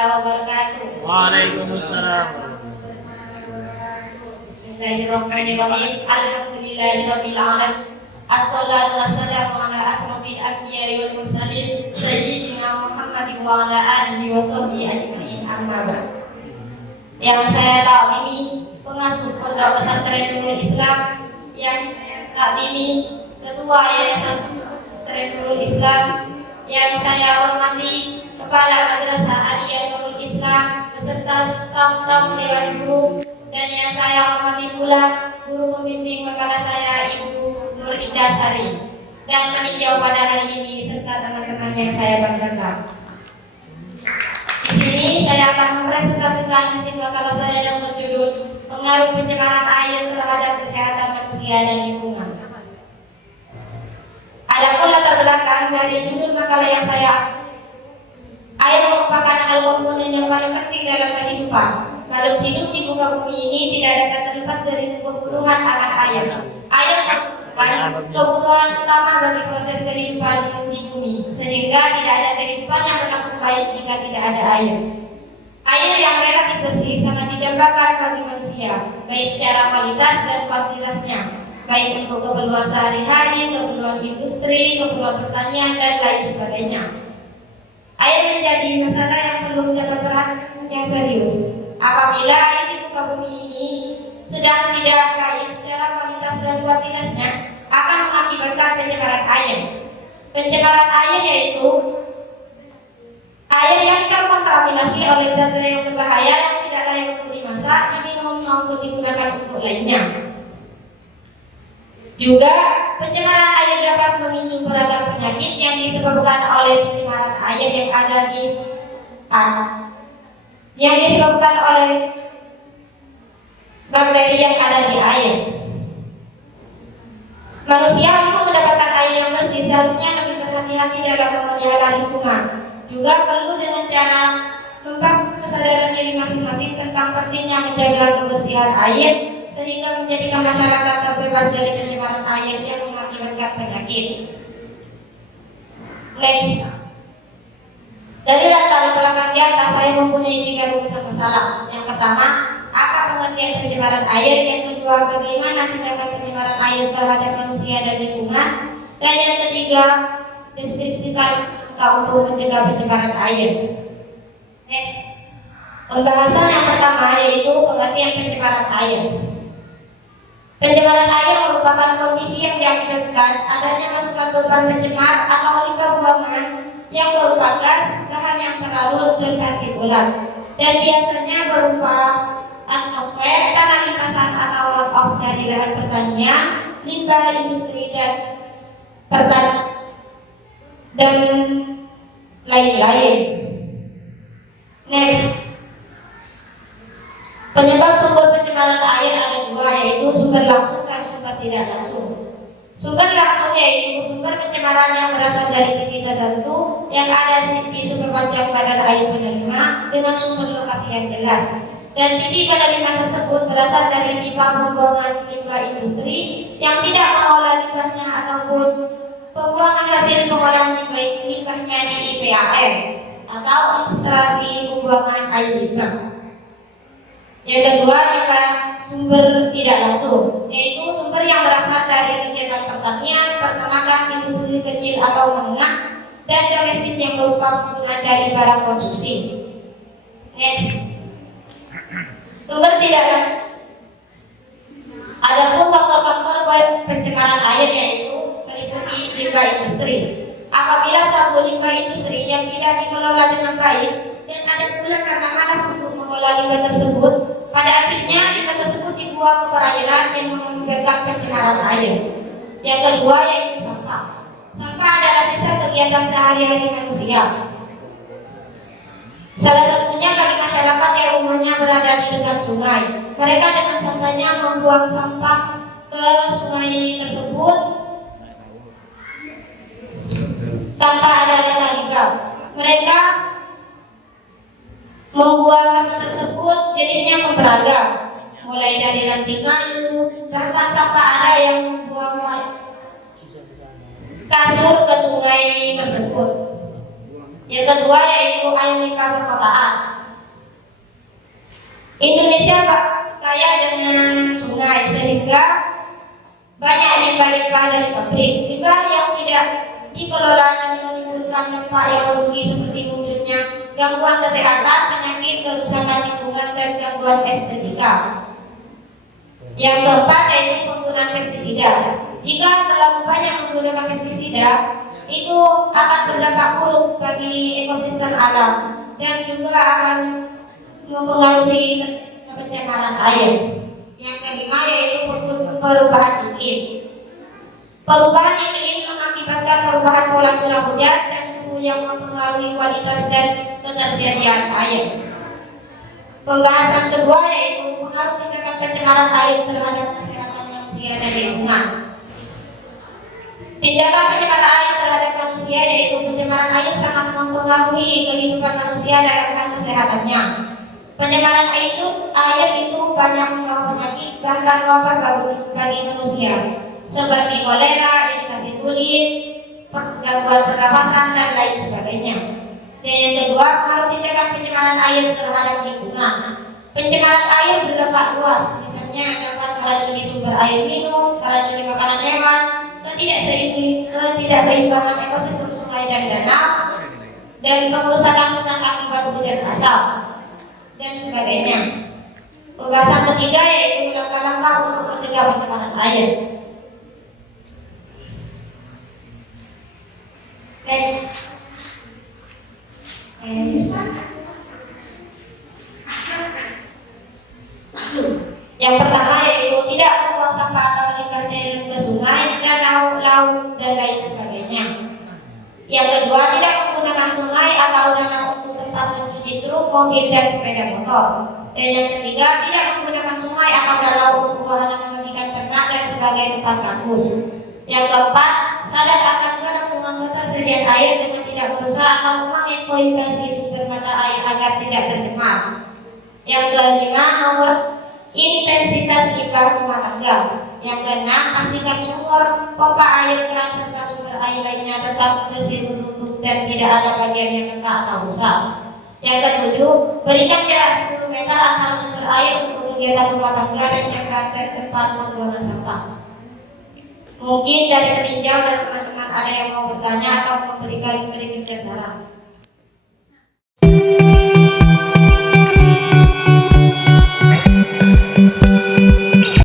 taala wabarakatuh. Waalaikumsalam. Bismillahirrahmanirrahim. Alhamdulillahirabbil alamin. Assalatu wassalamu ala asrofil anbiya'i wal mursalin sayyidina Muhammadin wa ala alihi wa sahbihi ajma'in. Amma ba'd. Yang saya takdimi pengasuh Pondok Pesantren Nurul Islam, yang saya takdimi Ketua Yayasan Pesantren Nurul Islam, yang saya hormati Kepala Madrasah Aliyah Nurul Islam beserta staf-staf dewan guru, dan yang saya hormati pula guru pembimbing makalah saya Ibu Nur Indah Sari dan peninjau pada hari ini serta teman-teman yang saya banggakan. Di sini saya akan mempresentasikan hasil makalah saya yang berjudul Pengaruh Pencemaran Air Terhadap Kesehatan Manusia dan Lingkungan. Adapun latar belakang dari judul makalah yang saya, air merupakan hal komponen yang paling penting dalam kehidupan. Makhluk hidup di muka bumi ini tidak dapat terlepas dari kebutuhan akan air. Air merupakan kebutuhan utama bagi proses kehidupan di bumi, sehingga tidak ada kehidupan yang berlangsung baik jika tidak ada air. Air yang relatif bersih sangat didambakan bagi manusia, baik secara kualitas dan kuantitasnya, baik untuk keperluan sehari-hari, keperluan industri, keperluan pertanian, dan lain sebagainya. Air menjadi masalah yang perlu mendapat perhatian yang serius. Apabila air di muka bumi ini sedang tidak baik secara kualitas dan kuantitasnya, akan mengakibatkan pencemaran air. Pencemaran air yaitu air yang terkontaminasi oleh zat yang berbahaya yang tidak layak untuk dimasak, diminum, maupun digunakan untuk lainnya. Juga pencemaran air dapat memicu beragam penyakit yang disebabkan oleh pencemaran air yang disebabkan oleh bakteri yang ada di air. Manusia untuk mendapatkan air yang bersih seharusnya lebih berhati-hati dalam memelihara lingkungan. Juga perlu dengan cara membangun kesadaran diri masing-masing tentang pentingnya menjaga kebersihan air, sehingga menjadikan masyarakat terbebas dari pencemaran air yang mengakibatkan penyakit. Next. Dari latar belakang di atas, saya mempunyai 3 rumusan masalah. Yang pertama, apa pengertian pencemaran air? Yang kedua, bagaimana tindakan pencemaran air terhadap manusia dan lingkungan? Dan yang ketiga, deskripsikan untuk mencegah pencemaran air. Next. Pembahasan yang pertama yaitu pengertian pencemaran air. Pencemaran air merupakan kondisi yang diakibatkan adanya masukan beban pencemar atau limbah buangan yang berupa gas, bahan yang terlarut, dan partikulat, dan biasanya berupa atmosfer, tanah limpasan atau runoff dari lahan pertanian, limbah industri dan lain-lain. Next. Penyebab sumber pencemaran air ada 2, yaitu sumber langsung dan sumber tidak langsung. Sumber langsung yaitu sumber pencemaran yang berasal dari titik tertentu yang ada di sepanjang badan air penerima dengan sumber lokasi yang jelas. Dan titik penerima tersebut berasal dari pipa pembuangan limbah industri yang tidak mengolah limbahnya ataupun pembuangan hasil pengolahan limbahnya di IPAM atau instalasi pembuangan air limbah. Yang kedua, limbah sumber tidak langsung, yaitu sumber yang berasal dari kegiatan pertanian, peternakan, industri kecil atau menengah, dan domestik yang berupa penggunaan dari barang konsumsi. Next. Sumber tidak langsung. Adapun faktor-faktor pencemaran air yaitu meliputi limbah industri. Apabila suatu limbah industri yang tidak dikelola dengan baik dan ada pula karena malas untuk mengolah limbah tersebut, pada akhirnya limbah tersebut dibuang ke perairan yang mengakibatkan pencemaran air. Yang kedua yaitu sampah. Sampah adalah sisa kegiatan sehari-hari manusia. Salah satunya bagi masyarakat yang rumahnya berada di dekat sungai. Mereka dengan santainya membuang sampah ke sungai tersebut tanpa ada rasa riba. Mereka membuang sampah tersebut jenisnya beragam, mulai dari ranting kayu, bahkan sampah ada yang membuang kasur ke sungai tersebut. Yang kedua yaitu air limbah perkotaan. Indonesia kaya dengan sungai sehingga banyak limbah-limbah dari pabrik. Limbah yang tidak dikelola dan menimbulkan dampak yang rugi seperti munculnya gangguan kesehatan, penyakit, kerusakan lingkungan, dan gangguan estetika. Yang keempat yaitu penggunaan pestisida. Jika terlalu banyak menggunakan pestisida, itu akan berdampak buruk bagi ekosistem alam dan juga akan mempengaruhi pencemaran air. Yang kelima yaitu perubahan iklim. Perubahan iklim mengakibatkan perubahan pola curah hujan dan suhu yang mempengaruhi kualitas dan ketersediaan air. Pembahasan kedua yaitu pengaruh tindakan pencemaran air terhadap kesehatan manusia dan lingkungan. Tindakan pencemaran air terhadap manusia yaitu pencemaran air sangat mempengaruhi kehidupan manusia dalam hal kesehatannya. Pencemaran air itu banyak membawa penyakit bahkan wabah bagi manusia seperti kolera, iritasi kulit, gangguan pernapasan dan lain sebagainya. Dan yang kedua, pengaruh tindakan pencemaran air terhadap lingkungan. Pencemaran air berdampak luas, misalnya dapat meracuni sumber air minum, meracuni makanan hewan, ketidakseimbangan ekosistem sungai dan danau, dan pengerusakan hutan akibat hujan asap dan sebagainya. Pembahasan ketiga yaitu langkah-langkah untuk mencegah pencemaran air. Yang pertama yaitu tidak membuang sampah atau limbah cair ke sungai, danau, laut, dan lain sebagainya. Yang kedua, tidak menggunakan sungai atau danau untuk tempat mencuci truk, mobil, dan sepeda motor. Dan yang ketiga, tidak menggunakan sungai atau danau untuk wahana memandikan ternak dan sebagai tempat kakus. Yang keempat, sadar akan ketersediaan air dengan tidak merusak atau mengeksploitasi sumber mata air agar tidak tercemar. Yang kelima, nomor intensitas limbah rumah tangga. Yang keenam, pastikan sumur, pompa air, keran serta sumber air lainnya tetap bersih, tertutup dan tidak ada bagian yang retak atau rusak. Yang ketujuh, berikan jarak 10 meter antara sumber air untuk kegiatan rumah tangga dan tempat pembuangan sampah. Mungkin dari peninjau dan teman-teman ada yang mau bertanya atau memberikan kritik dan saran.